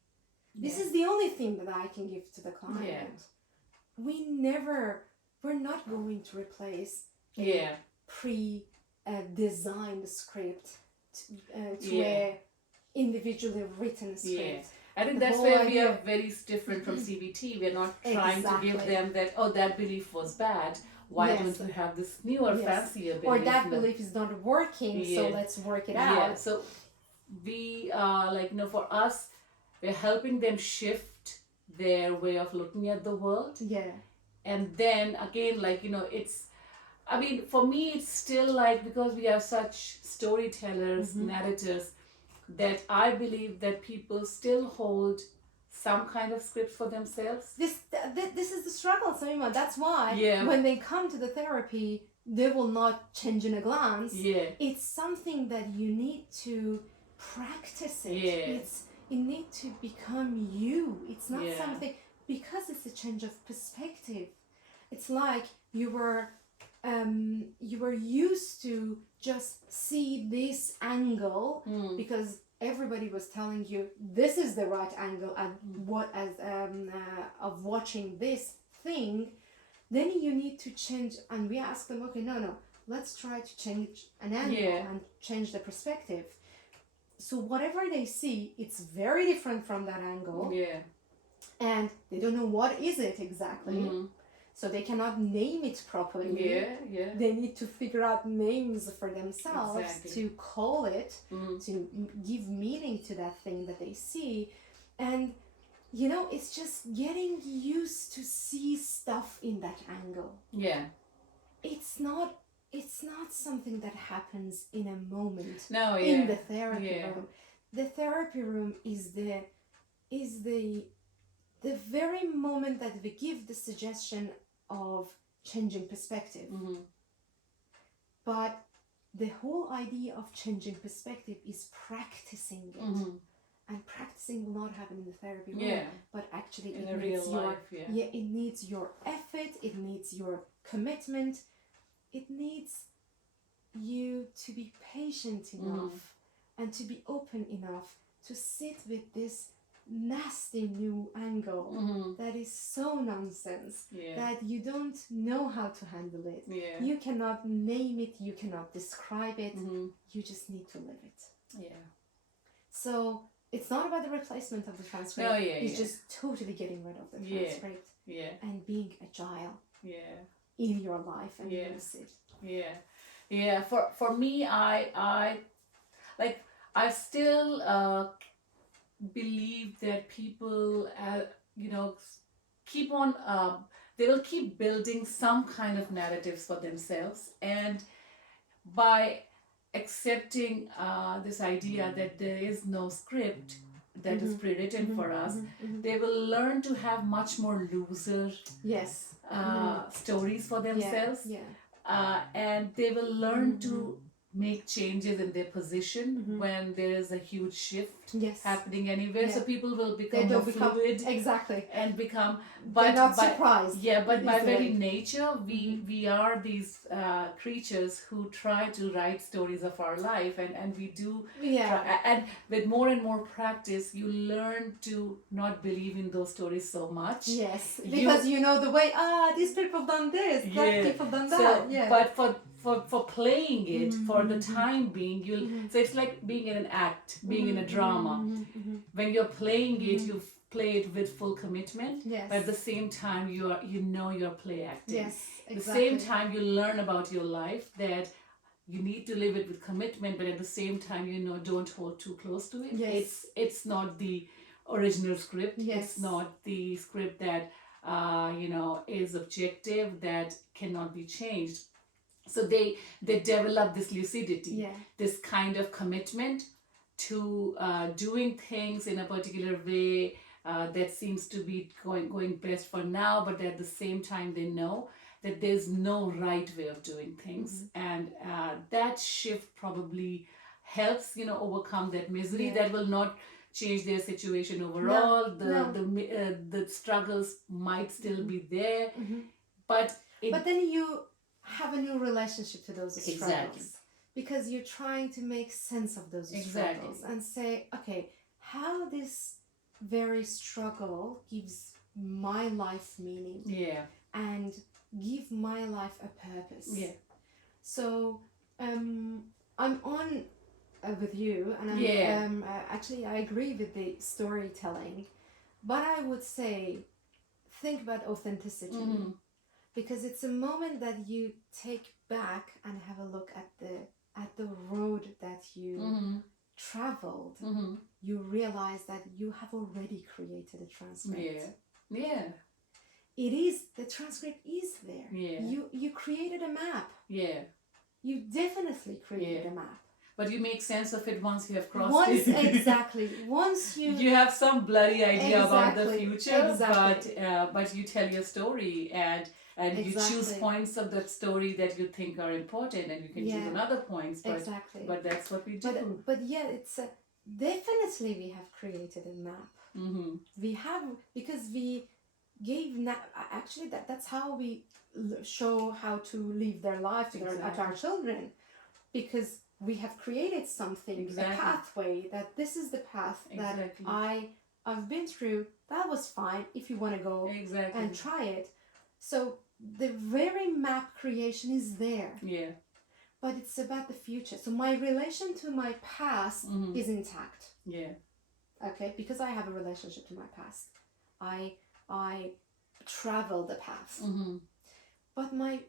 This is the only thing that I can give to the client. We're not going to replace a pre-designed script to a individually written script. I think that's where we are very different from CBT. We're not trying to give them that, oh, that belief was bad. Why don't you have this newer, fancier belief? Or that belief is not working, so let's work it out. Yeah, so we, like, you know, for us, we're helping them shift their way of looking at the world. Yeah. and then again, like, it's, I mean, for me, it's still like, because we are such storytellers, narrators, that I believe that people still hold some kind of script for themselves. This is the struggle, Samima. That's why Yeah. when they come to the therapy, they will not change in a glance. Yeah. It's something that you need to practice it. Yeah. It needs to become you. It's not Yeah. something, because it's a change of perspective. It's like you were used to just see this angle because everybody was telling you this is the right angle of watching this thing. Then you need to change, and we ask them, okay, no, let's try to change an angle and change the perspective. So whatever they see, it's very different from that angle. Yeah. And they don't know what is it exactly. So they cannot name it properly. Yeah. They need to figure out names for themselves to call it, to give meaning to that thing that they see. And it's just getting used to see stuff in that angle. Yeah. It's not something that happens in a moment. No, in the therapy room. The therapy room is the very moment that we give the suggestion of changing perspective. But the whole idea of changing perspective is practicing it. And practicing will not happen in the therapy room, but actually in it real needs life, it needs your effort, it needs your commitment, it needs you to be patient enough and to be open enough to sit with this nasty new angle that is so nonsense that you don't know how to handle it. You cannot name it, you cannot describe it, you just need to live it. So it's not about the replacement of the transcript. It's just totally getting rid of the transcript and being agile in your life and lucid. For me, I still believe that people keep on they will keep building some kind of narratives for themselves, and by accepting this idea that there is no script that is pre-written for us, they will learn to have much more looser stories for themselves. And they will learn to make changes in their position when there is a huge shift happening anywhere. So people will become more fluid and become, they're not surprised. But by very nature, we are these creatures who try to write stories of our life, and we do try, and with more and more practice, you learn to not believe in those stories so much. Because the way, these people done this, that people done that. But for playing it for the time being, so it's like being in an act, being in a drama. When you're playing it, you play it with full commitment, but at the same time you're play acting. The same time you learn about your life, that you need to live it with commitment, but at the same time don't hold too close to it. It's not the original script. It's not the script that is objective, that cannot be changed. So they develop this lucidity, this kind of commitment to doing things in a particular way that seems to be going best for now, but at the same time they know that there's no right way of doing things, and that shift probably helps overcome that misery. That will not change their situation overall. The struggles might still be there, but then you have a new relationship to those struggles, because you're trying to make sense of those struggles and say, okay, how this very struggle gives my life meaning and give my life a purpose. So I'm on with you, and actually I agree with the storytelling, but I would say think about authenticity. Because it's a moment that you take back and have a look at the road that you traveled. You realize that you have already created a transcript. the transcript is there. Yeah. You created a map. Yeah. You definitely created Yeah. a map. But you make sense of it once you have crossed Once, it. exactly. Once You have some blurry idea about the Exactly, future, exactly. but you tell your story, and you choose Exactly. points of that story that you think are important, and you can choose Yeah. another points. But Exactly. but that's what we do. But yeah, it's definitely we have created a map. Mm-hmm. We have, because we gave actually that's how we show how to live their life to Exactly. our children, because we have created something, Exactly. a pathway, that this is the path that Exactly. I've been through. That was fine. If you want to go Exactly. and try it. So the very map creation is there. Yeah. But it's about the future. So my relation to my past Mm-hmm. is intact. Yeah. Okay, because I have a relationship to my past. I travel the path. Mm-hmm. But my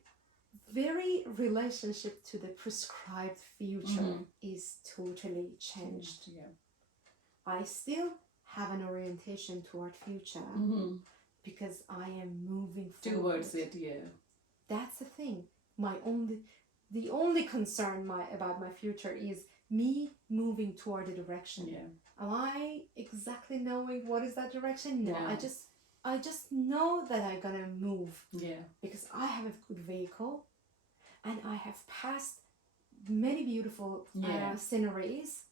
very relationship to the prescribed future is totally changed. Yeah. I still have an orientation toward future because I am moving forward. Towards it, yeah. That's the thing. The only concern about my future is me moving toward a direction. Yeah. Am I exactly knowing what is that direction? No. No. I just know that I'm gonna move. Yeah. Because I have a good vehicle, and I have passed many beautiful sceneries.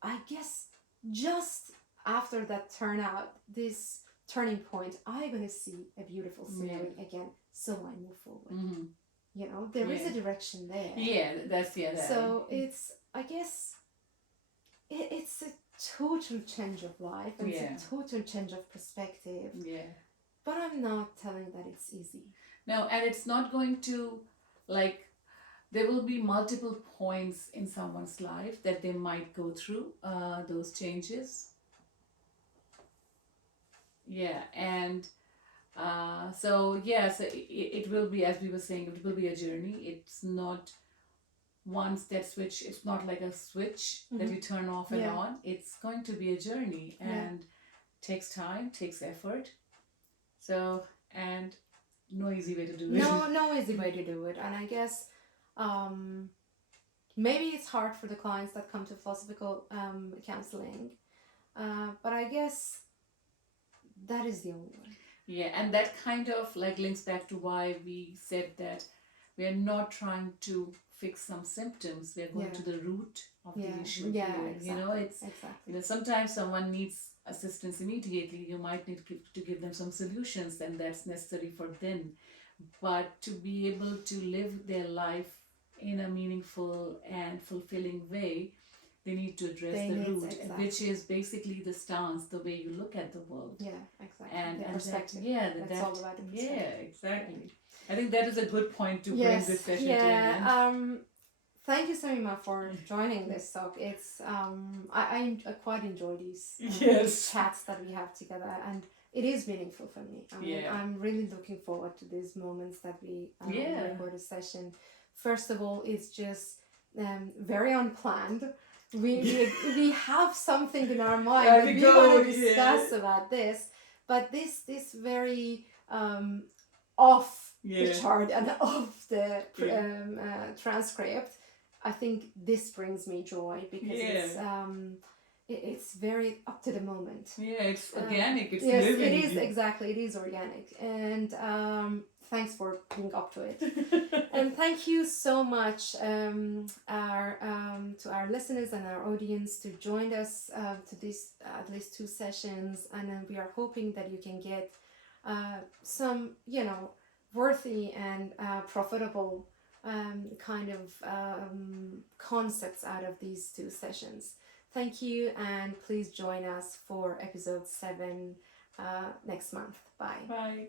I guess just after that this turning point, I'm gonna see a beautiful scenery again. So I move forward. Mm-hmm. You know, there is a direction there. Yeah, that's So it's, I guess, it's a total change of life, and it's a total change of perspective. Yeah. But I'm not telling that it's easy. No, and it's not going to, like, there will be multiple points in someone's life that they might go through those changes. Yeah, and so it will be, as we were saying, it will be a journey. It's not once that switch, it's not like a switch that you turn off and on. It's going to be a journey, and takes time, takes effort. So, and no easy way to do it. No easy way to do it. And I guess maybe it's hard for the clients that come to philosophical counseling, but I guess that is the only way. Yeah, and that kind of like links back to why we said that we are not trying to fix some symptoms. We are going to the root of the issue. Yeah, here. exactly. You know, it's exactly. Sometimes someone needs assistance immediately. You might need to give them some solutions, and that's necessary for them. But to be able to live their life in a meaningful and fulfilling way, they need to address the root, which is basically the stance, the way you look at the world. Yeah, exactly. And the perspective. That's all about the perspective. Yeah, exactly. Yeah. I think that is a good point to bring this session to an end. Thank you, Samima, for joining this talk. It's I quite enjoy these chats that we have together, and it is meaningful for me. I mean, I'm really looking forward to these moments that we record a session. First of all, it's just very unplanned. We have something in our mind that we want to discuss about this, but this very off the chart and off the transcript. I think this brings me joy because it's very up to the moment. Yeah, it's organic. It's yes, living. It is exactly. It is organic, and thanks for being up to it. And thank you so much to our listeners and our audience to join us to this at least 2 sessions, and we are hoping that you can get some worthy and profitable kind of concepts out of these 2 sessions. Thank you, and please join us for episode 7 next month. Bye. Bye.